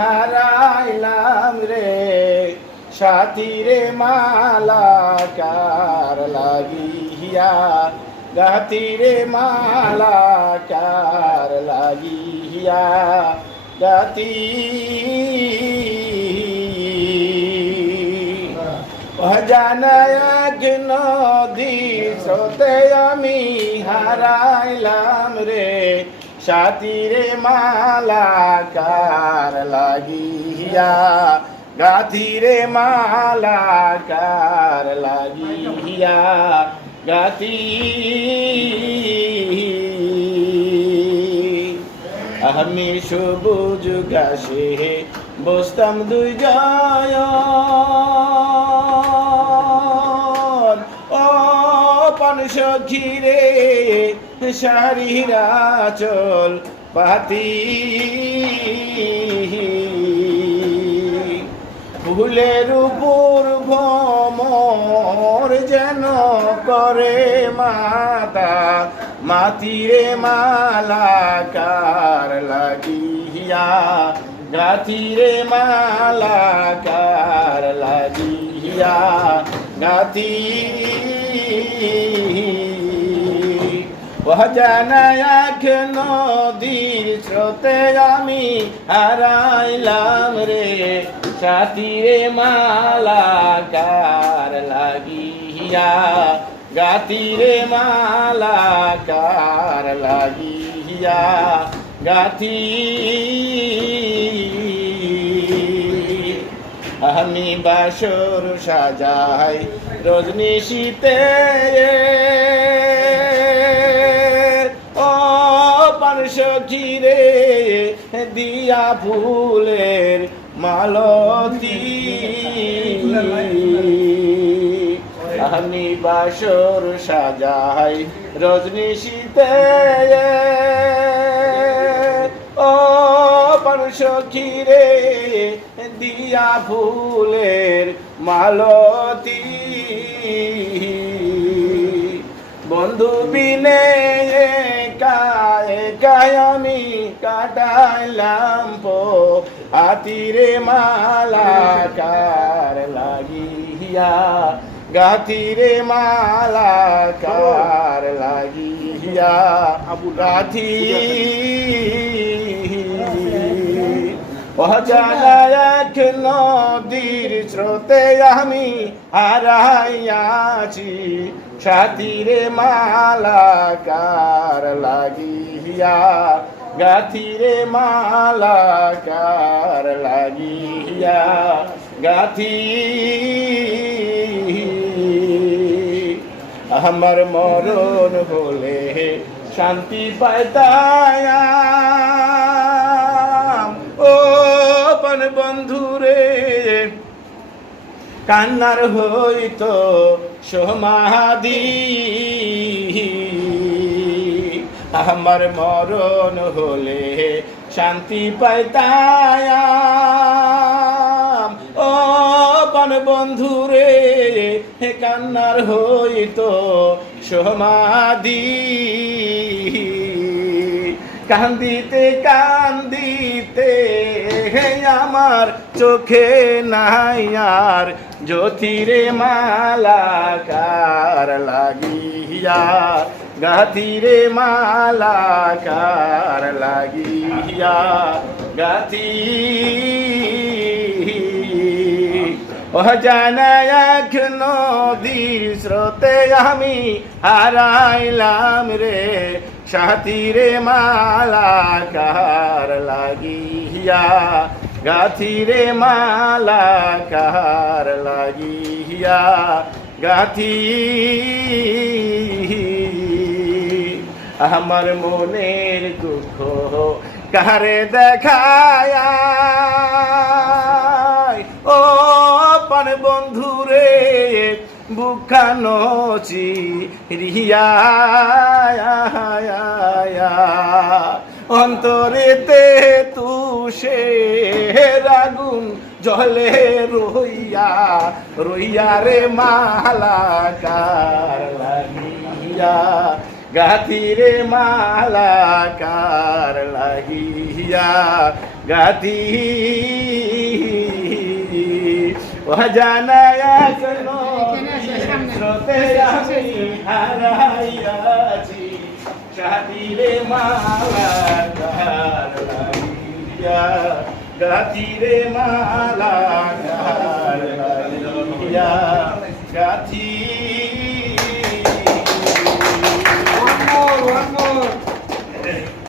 হারাইলাম রে, সাথী রে মালাকার লাগিয়া, গাথি রে মালাকার লাগিয়া, গাথি অজানা এক নদী স্রোতে আমি হারাইলাম রে, সাথী রে মালাকার লাগিয়া, গাথি রে মালাকার লাগিয়া, গাথি আমি সবুজ ঘাসে বসতাম দুই জয়ন, ও পান সখীরে সারিরা চল পাতি, ফুলের উপর ভ্রমর যেন করে মাতা, মাতিরে মালাকার লাগিয়া, গাথিরে মালাকার লাগিয়া, গাথি অজানা এক নদীর স্রোতে আমি হারাইলাম রে, সাথী রে মালাকার লাগিয়া, গাথি রে মালাকার লাগিয়া, গাথি আমি বাসর সাজাই রজনী শীতে, ও পান সখীরে দিয়া ফুলের মালতী, আমি বাসর সাজাই রজনী শীতে, ও পান সখীরে দিয়া ফুলের মালতী, বন্ধু বিনে কায় আমি কাটাইলাম পো, হাতিরে মালাকার লাগিয়া, গাথিরে মালাকার লাগিয়া, গাথি অজানা এক নদীর স্রোতে আমি হারাইয়াছি, সাথী রে মালাকার লাগিয়া, গাথি রে মালাকার লাগিয়া, গাথি আমার মরণ হলে শান্তি পাইতাম, ও পান বন্ধুরে কান্নার হইতো সমাধি, আমার মরণ হলে শান্তি পাইতাম, ও পান বন্ধুরে কান্নার হইতো সমাধি, কান্দিতে কান্দিতে আমার চোখে নাই আর জ্যোতিরে মালাকার লাগিয়া, গাথিরে মালাকার লাগিয়া, গাথি অজানা এক নদীর স্রোতে আমি হারাইলাম রে, সাথী রে মালাকার লাগিয়া, গাথি রে মালাকার লাগিয়া, গাথি আমার মনের দুঃখ কারে দেখায়, ও পান বন্ধুরে বুখানো চিরিয়া, অন্তরেতে তুষে আগুন জলে রইয়া, রইয়া রে মালাকার লাগিয়া, গাথি রে মালা কার লাগিয়া গাথি অজানা এক স্রোতে আমি হারাইয়াছি গাথি রে মালা কার লাগিয়া গাথি রে মালা কার লাগিয়া গাথি